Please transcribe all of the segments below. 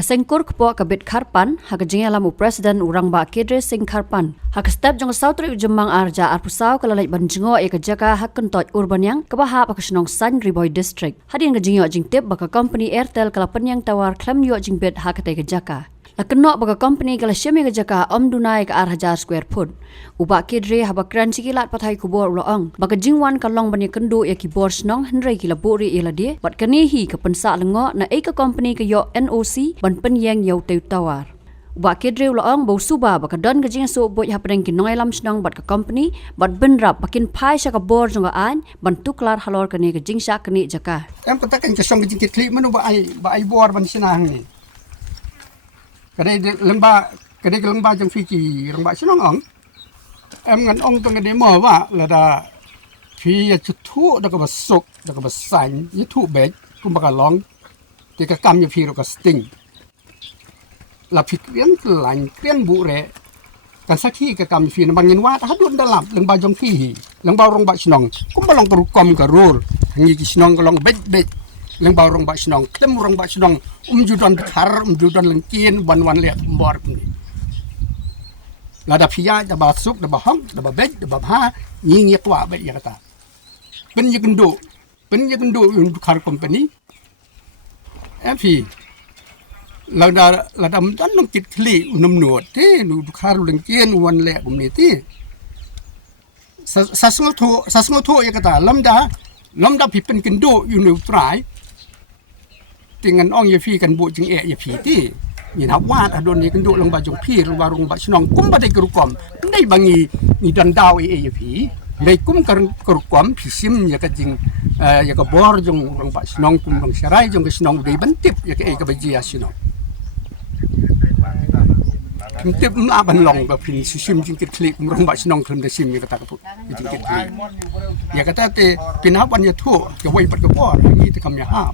Kasengkur kepo kabit Karpan, hakajing alamu Presiden urang ba Kedre Sing Karpan. Hak step jong sautri ujemang arja arpusau kalalai banjengo e kejaka hak kentot urban yang kebaha pakasnong San Riboy District. Hadin kajing yo jing tip baka company Airtel kalapan yang tawar klaim yo jing bed hak kate kejaka. Lakenok baka company kala syemi kejaka dunai ke arah hajar square foot. Uba Kedre haba kran sikilat pathai kubor uloong. Baka jingwan kalong bani kendu ya kibor snong henry kila buri ila dia. Bat kanihi ke pensa lengo na eka company ke yo NOC ban penyeng yo teu tawar. Uba Kedre uloong bau suba baka don kajing so boj hapadeng kinong elam snong bat ke company bat benrap bakin pai sya ka bor jonga an ban tuklar halor kani kajing sya kani jaka. Em katakan ke song kajing klik manu ba ai bor ban sinang ni. Kadai lembah jeng fiki lembah sinong ong. Em ngan ong tong kadai mo ba lada fi ya chutu da ka basuk da ka basan yitu bej kum ba ka long ti ka kam ya fi ro ka sting. La fi krian lain krian bu re kan sakhi ka kam fi na bangin wa ta dun dalam lembah jong fi lembah rong ba sinong kum ba long ka rukom ka rul ngi ki sinong ka long bej lembah rong ba sinong klem rong ba sinong judan khar judan lengkin wan le bor ni lada pia da ba suk da ba hong da ba bej da ba ha ngi kwa bej ya kata pen ye kendo yung khar company fi lada dan nong kit kli unum nuot te nu khar lengkin wan le ni ti sasngo tho ya kata lamda pi pen kendo you know try dengan ong ye fi kan bu jing e ye fi ti ni na wa adon ni kan du lang ba jong pi lang ba rong ba snong kum ba dai kerukom dai bangi ni dan daw e ye fi dai kum kerukom pi sim ya ka jing ya ka bor jong rong ba snong kum rong sarai jong ka snong dai bantip ya ka e ka ba ji ya snong tip la ban long ba fi sim jing kit klik rong ba snong klem da sim ya ka ta ka pu jing kit klik ya ka ta te pinap ban ya thu ka wai pat ka bor ni te kam ya ha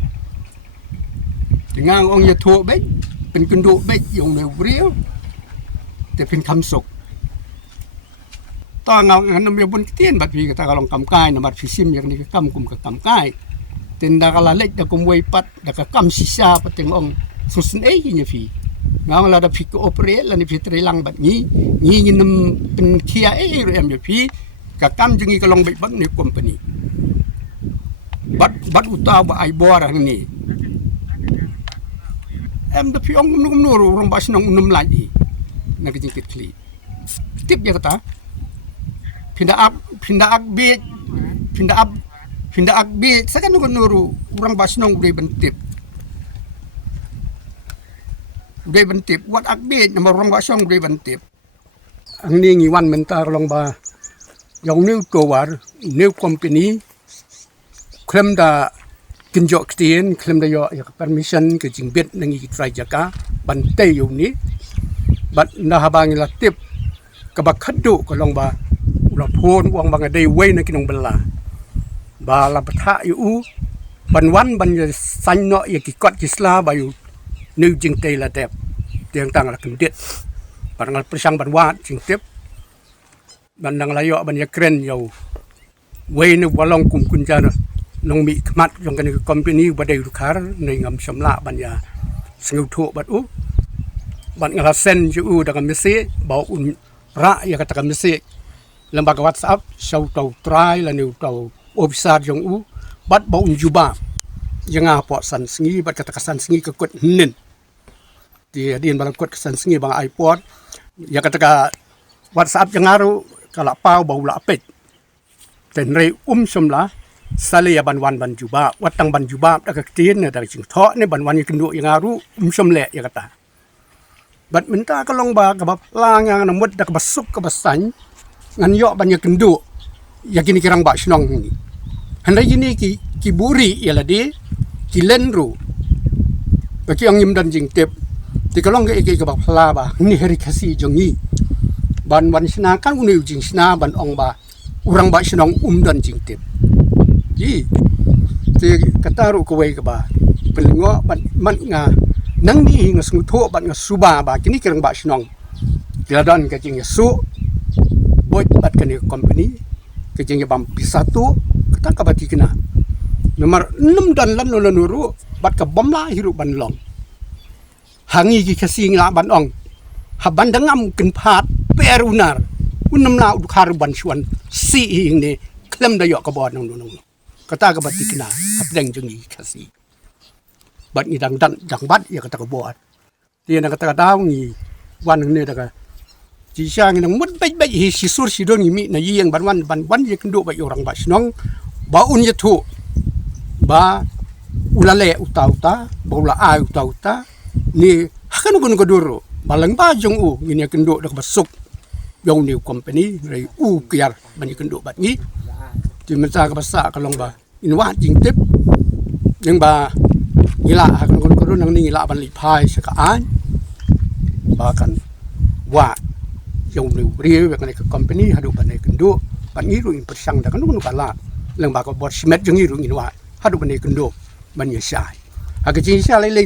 dengan orang yang tua baik, penduduk baik yang real, tapi kamsuk. Tahu ngan yang pun ketian, tapi kita kalau kamkai, nama fisim yang ni kam kum ke kamkai. Tenda kalau lek dah kum waipat, dah kam sisa pateng orang susun ini fi. Ngang lah dah fikir operate, lah ni fikir lang bat ni nem penkia yang fi. Kakam jengi kalau baik bat ni company. Bat utah bat aibor ni. Em da piong num rong ba snong num lagi na kajing kit kli tip ya kata pinda ak be sakan nuru rong ba snong bre bentip wat ak be na rong ba snong bre bentip ang ni ngi wan mentar long ba yong new towar new company klem da kinjok tien klem da yo permission ke jingbet nangi try jaka bantai yo ni bat na habang la tip ka bakhadu ko long ba ula phon wang bang dei wei na kinong bela ba la patha yu ban wan ban san no ye ki kot ki sla ba yu nu jing tei la tep tiang tang la kendet parangal persang ban wat jing tep ban nang la yo ban ya kren yo wei nu walong kum kunjana nong mi kmat jong kan company badai rukar nei ngam samla ban ya sengu tho bat u ban ngala sen ju da kam mesi bau un ra ya kata kam mesi lembaga WhatsApp sau tau try la ni tau officer jong u bat bau un juba janga po san sengi bat kata kasan sengi ke kot nin dia din balang kot kasan sengi bang iPod ya kata ka WhatsApp jangaru kala pau bau la pet ten rei samla sale ya ban juba watang ban juba da ka tin ne da jing tho ne ban wan kindu yang aru som le ya kata bat minta ka long ba ka lang yang namut da ka basuk ka basan ngan yo ban ya kindu ya kini kirang ba snong ni handai ini ki buri ya la de ki lenru ba ki ang yim dan jing tep ti ka long ge ka ba pla ba ni heri kasi jong ni ban sina kan uni jing sina ban ong ba urang ba snong dan jing tep ji ti kataru ko wei ka ba pelingo man nga nang ni nga sung tho ban nga suba ba kini kirang ba snong tiladon ka jing su boy bat kan company ka jing bam pisatu kata ka bati kena nomor 6 dan lan nuru bat ka bom la hiru ban long hangi ki kasing la ban ong haban dangam ken phat perunar unam la udkhar ban chuan si ing ne klem da yo ka bon nong kata ka batikna hapdeng jungi kasi bat ni dang dan dang bat ya kata ka bot dia na kata daw ni wan ne da ka ji sang nang mut bai bai hi si sur si dong mi na yeng ban wan ye kendo ba yorang ba snong ba un ye thu ba ulale uta bola ai uta ni hakan kun ko duro balang ba jong u ngin ya kendo da basuk yong new company rei u kiar ban ye kendo bat ni ji man sa ka basa ka long ba in wa jing tip yang ba ngila hakan kun ko nang ni ngila ban li phai sa ka an ba kan wa yong new ri wa kan ka company hadu ban ye kendo ban ni ru in persang da kan kun ka la lang ba ko bot smet jong ni ru ngin wa hadu ban ye kendo ban ye sai ha ka jing sa le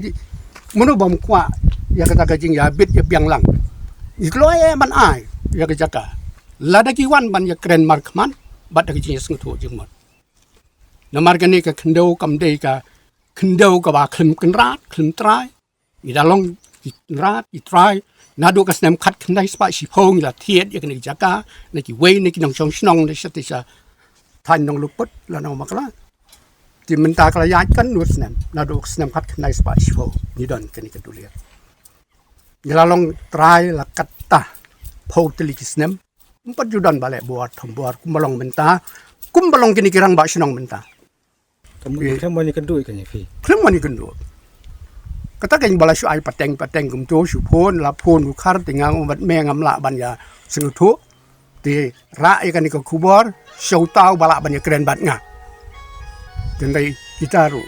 munu bom kwa ya kata ka jing ya bit ya piang lang ikloe man ai ya ka jaka lada ki wan ban ya kren markman bat da ki jing sung tho jing mon na mar ka ni ka khndo kam dei ka khndo ka ba khlim kan rat khlim trai ni da long ki rat ki trai na do ka snem khat khnai spa si phong la thiet ya ka ni jaka na ki wei ni ki nong chong snong de sat sa than nong luput la no makla ti men ta kala ya kan nu snem na do snem khat khnai spa si phong ni don ka ni ka du le Gilalong try la kata pau teli kisnem empat judan balik buat kumbalong menta kumbalong kini kirang bak senong menta Kamu ni kendu ikan ni fi. klem mani kendo kata keng bala su ai pateng kum to su phon la phon ku khar tingang umat me ngam la ban ya sengu thu ti ra ikan ni ko kubor show tau bala ban ya keren bat nga tendai kita ru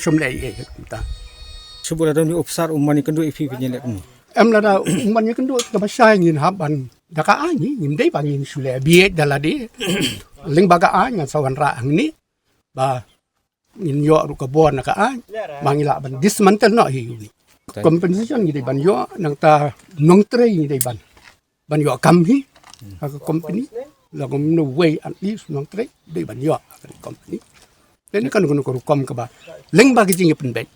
som le e kita Sebut ada ni opsar umman ni kendu fi fi nyelek ni. em là đâu mình như cái đuôi cái sai nhìn hấp anh đã cả ai nhỉ nhìn đấy bạn nhìn sule bie đã là đi linh ba cả ai ngàn sau gần ra hàng ní ba nhìn yo ru cái bon là cả ai mà nhìn lại bạn dismantle nó hiểu đi compensation như đây bạn yo nang ta nong tray như đây bạn yo cầm hi cái company là cũng no way at least nong tray đây bạn yo cái company đến cái nó có cầm cái ba linh ba cái gì như bên bên